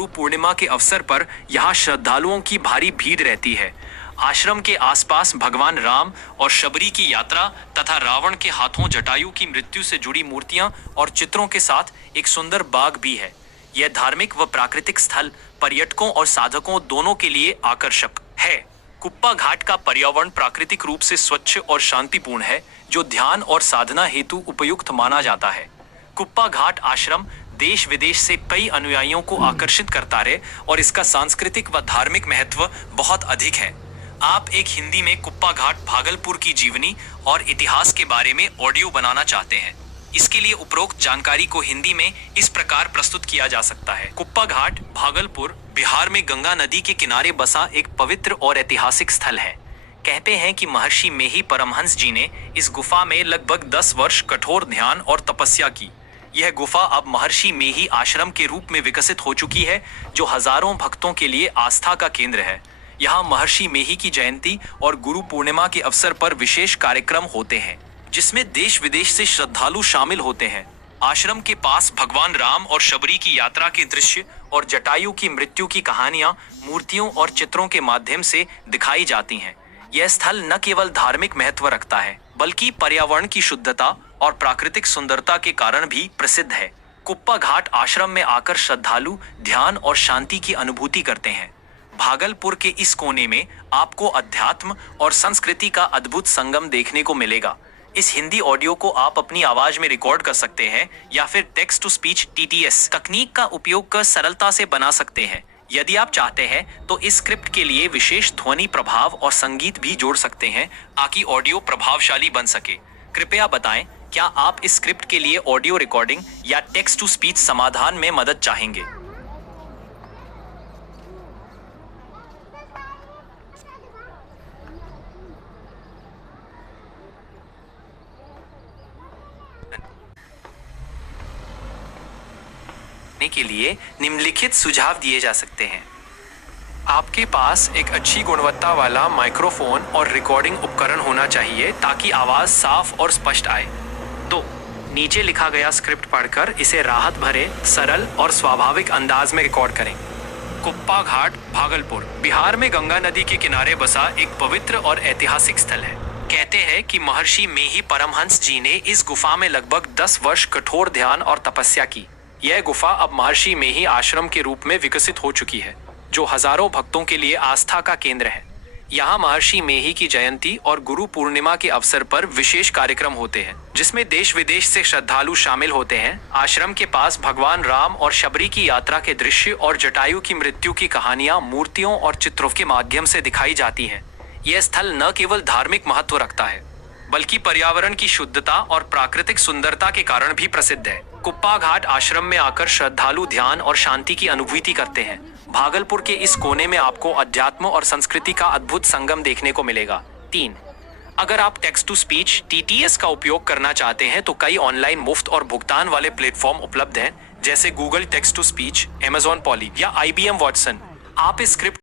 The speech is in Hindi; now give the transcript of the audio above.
गुरु पूर्णिमा के अवसर पर यहाँ श्रद्धालुओं की भारी भीड़ रहती है। आश्रम के आसपास भगवान राम और शबरी की यात्रा तथा रावण के हाथों जटायु की मृत्यु से जुड़ी मूर्तियां और चित्रों के साथ एक सुंदर बाग भी है। यह धार्मिक व प्राकृतिक स्थल पर्यटकों और साधकों दोनों के लिए आकर्षक है। कुप्पा घाट का पर्यावरण प्राकृतिक रूप से स्वच्छ और शांतिपूर्ण है, जो ध्यान और साधना हेतु उपयुक्त माना जाता है। कुप्पा घाट आश्रम देश विदेश से कई अनुयायियों को आकर्षित करता है और इसका सांस्कृतिक व धार्मिक महत्व बहुत अधिक है। आप एक हिंदी में कुप्पा घाट भागलपुर की जीवनी और इतिहास के बारे में ऑडियो बनाना चाहते हैं। इसके लिए उपरोक्त जानकारी को हिंदी में इस प्रकार प्रस्तुत किया जा सकता है। कुप्पा घाट भागलपुर बिहार में गंगा नदी के किनारे बसा एक पवित्र और ऐतिहासिक स्थल है। कहते हैं कि महर्षि मेही परमहंस जी ने इस गुफा में लगभग 10 वर्ष कठोर ध्यान और तपस्या की। यह गुफा अब महर्षि मेही आश्रम के रूप में विकसित हो चुकी है, जो हजारों भक्तों के लिए आस्था का केंद्र है। यहाँ महर्षि मेही की जयंती और गुरु पूर्णिमा के अवसर पर विशेष कार्यक्रम होते हैं, जिसमें देश विदेश से श्रद्धालु शामिल होते हैं। आश्रम के पास भगवान राम और शबरी की यात्रा के दृश्य और जटायु की मृत्यु की कहानियां मूर्तियों और चित्रों के माध्यम से दिखाई जाती हैं। यह स्थल न केवल धार्मिक महत्व रखता है, बल्कि पर्यावरण की शुद्धता और प्राकृतिक सुंदरता के कारण भी प्रसिद्ध है। कुप्पा घाट आश्रम में आकर श्रद्धालु ध्यान और शांति की अनुभूति करते हैं। भागलपुर के इस कोने में आपको अध्यात्म और संस्कृति का अद्भुत संगम देखने को मिलेगा। इस हिंदी ऑडियो को आप अपनी आवाज में रिकॉर्ड कर सकते हैं या फिर टेक्स्ट टू स्पीच (TTS) तकनीक का उपयोग कर सरलता से बना सकते हैं। यदि आप चाहते हैं तो इस स्क्रिप्ट के लिए विशेष ध्वनि प्रभाव और संगीत भी जोड़ सकते हैं ताकि ऑडियो प्रभावशाली बन सके। कृपया बताएं, क्या आप इस स्क्रिप्ट के लिए ऑडियो रिकॉर्डिंग या टेक्स्ट टू स्पीच समाधान में मदद चाहेंगे? के लिए निम्नलिखित सुझाव दिए जा सकते हैं। आपके पास एक अच्छी गुणवत्ता वाला माइक्रोफोन और रिकॉर्डिंग उपकरण होना चाहिए ताकि आवाज साफ और स्पष्ट आए। 2. नीचे लिखा गया स्क्रिप्ट पढ़कर इसे राहत भरे, सरल और स्वाभाविक अंदाज में रिकॉर्ड करें। कुप्पा घाट भागलपुर बिहार में गंगा नदी के किनारे बसा एक पवित्र और ऐतिहासिक स्थल है। कहते हैं कि महर्षि मेही परमहंस जी ने इस गुफा में लगभग 10 वर्ष कठोर ध्यान और तपस्या की। यह गुफा अब महर्षि मेही आश्रम के रूप में विकसित हो चुकी है, जो हजारों भक्तों के लिए आस्था का केंद्र है। यहाँ महर्षि मेही की जयंती और गुरु पूर्णिमा के अवसर पर विशेष कार्यक्रम होते हैं, जिसमें देश विदेश से श्रद्धालु शामिल होते हैं। आश्रम के पास भगवान राम और शबरी की यात्रा के दृश्य और जटायु की मृत्यु की कहानियां मूर्तियों और चित्रों के माध्यम से दिखाई जाती हैं। यह स्थल न केवल धार्मिक महत्व रखता है, बल्कि पर्यावरण की शुद्धता और प्राकृतिक सुंदरता के कारण भी प्रसिद्ध है। कुप्पा घाट आश्रम में आकर श्रद्धालु ध्यान और शांति की अनुभूति करते हैं। भागलपुर के इस कोने में आपको अध्यात्म और संस्कृति का अद्भुत संगम देखने को मिलेगा। 3. अगर आप टेक्स्ट टू स्पीच (TTS) का उपयोग करना चाहते हैं तो कई ऑनलाइन मुफ्त और भुगतान वाले प्लेटफॉर्म उपलब्ध हैं, जैसे Google text to speech, Amazon Polly या IBM Watson। आप इस स्क्रिप्ट